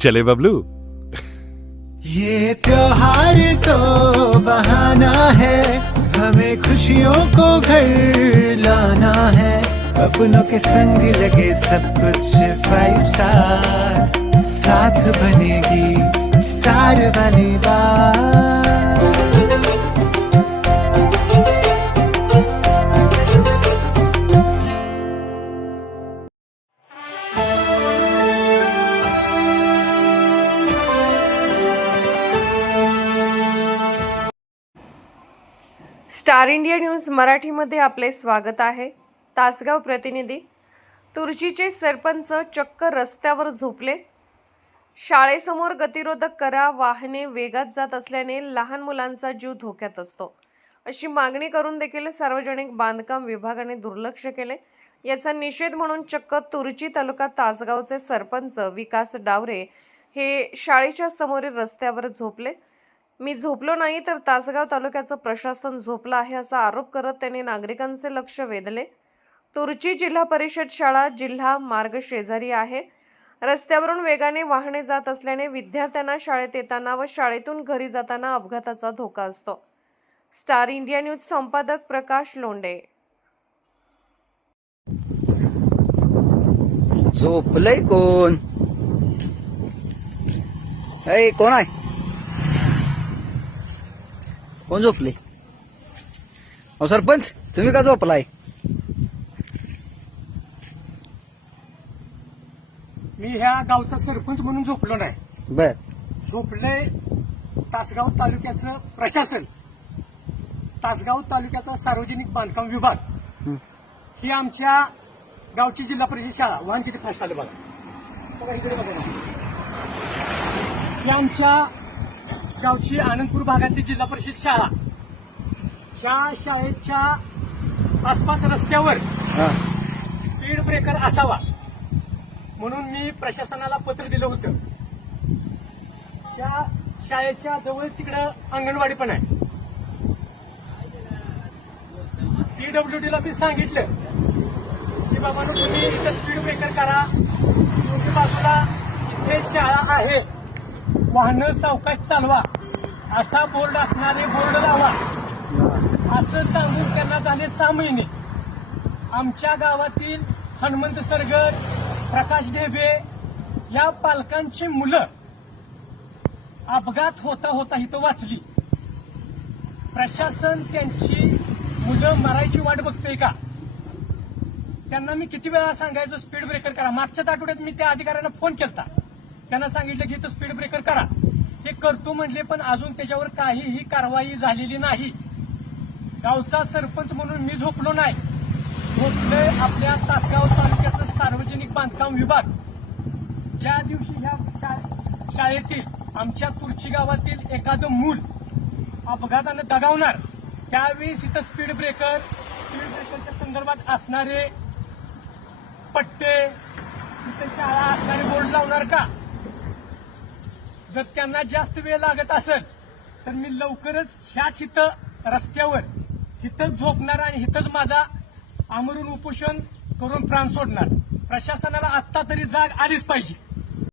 चले बबलू। ये त्योहार तो बहाना है, हमें खुशियों को घर लाना है। अपनों के संग लगे सब कुछ फाइव स्टार साथ बनेगी स्टार वाली बात। स्टार इंडिया न्यूज मराठीमध्ये आपले स्वागत आहे. तासगाव प्रतिनिधी तुर्चीचे सरपंच चक्क रस्त्यावर झोपले. शाळेसमोर गतिरोधक करा वाहने वेगात जात असल्याने लहान मुलांचा जीव धोक्यात असतो. अशी मागणी करून देखील सार्वजनिक बांधकाम विभागाने दुर्लक्ष केले. याचा निषेध म्हणून चक्क तुर्ची तालुका तासगावचे सरपंच विकास डावरे हे शाळेच्या समोरील रस्त्यावर झोपले. मी झोपलो नाही तर तासगाव तालुक्याचं प्रशासन झोपलं आहे असा आरोप करत त्यांनी नागरिकांचे लक्ष वेधले. तुर्ची जिल्हा परिषद शाळा जिल्हा मार्ग शेजारी आहे. रस्त्यावरून वेगाने वाहने जात असल्याने विद्यार्थ्यांना शाळेत येताना व शाळेतून घरी जाताना अपघाताचा धोका असतो. स्टार इंडिया न्यूज संपादक प्रकाश लोंडे झोपलंय कोण? कोण आहे? कोण झोपले? अहो सरपंच तुम्ही का झोपलाय? मी ह्या गावचा सरपंच म्हणून झोपलो नाही. बर. झोपले तासगाव तालुक्याचं प्रशासन तासगाव तालुक्याचा सार्वजनिक बांधकाम विभाग. हं. ही आमच्या गावची जिल्हा परिषद शाळा वाहन किती फास्ट आलं बघा. बघा इकडे बघा. ही आमच्या गावची आनंदपूर भागातली जिल्हा परिषद शाळा. त्या शाळेच्या आसपास रस्त्यावर. स्पीड ब्रेकर असावा म्हणून मी प्रशासनाला पत्र दिलं होतं. त्या शाळेच्या जवळ तिकडं अंगणवाडी पण आहे. पीडब्ल्यूडी ला मी सांगितलं की बाबा तुम्ही इथं स्पीड ब्रेकर करा. दोन्ही बाजूला इथे शाळा आहे. वाहनं सावकाश चालवा. असा बोर्ड असणारे बोर्ड लावा. असं सांगून त्यांना झाले सहा महिने. आमच्या गावातील हनुमंत सरगर प्रकाश ढेबे या पालकांची मुलं अपघात होता होता इथं वाचली. प्रशासन त्यांची मुलं मरायची वाट बघते का? त्यांना मी किती वेळा सांगायचं स्पीड ब्रेकर करा. मागच्याच आठवड्यात मी त्या अधिकाऱ्यांना फोन केला त्यांना सांगितलं की इथं स्पीड ब्रेकर करा. ते करतो म्हटले पण अजून त्याच्यावर काहीही कारवाई झालेली नाही. गावचा सरपंच म्हणून मी झोपलो नाही. झोपले आपल्या तासगाव तालुक्याचं सार्वजनिक बांधकाम विभाग. ज्या दिवशी ह्या शाळेतील आमच्या तुर्ची गावातील एखादं मूल अपघातानं दगावणार त्यावेळेस इथं स्पीड ब्रेकर स्पीड ब्रेकरच्या संदर्भात असणारे पट्टे इथं शाळा असणारे बोर्ड लावणार का? जर त्यांना जास्त वेळ लागत असेल तर मी लवकरच ह्याच इथं रस्त्यावर इथंच झोपणार आणि इथंच माझा आमरून उपोषण करून प्राण सोडणार. प्रशासनाला आत्ता तरी जाग आलीच पाहिजे.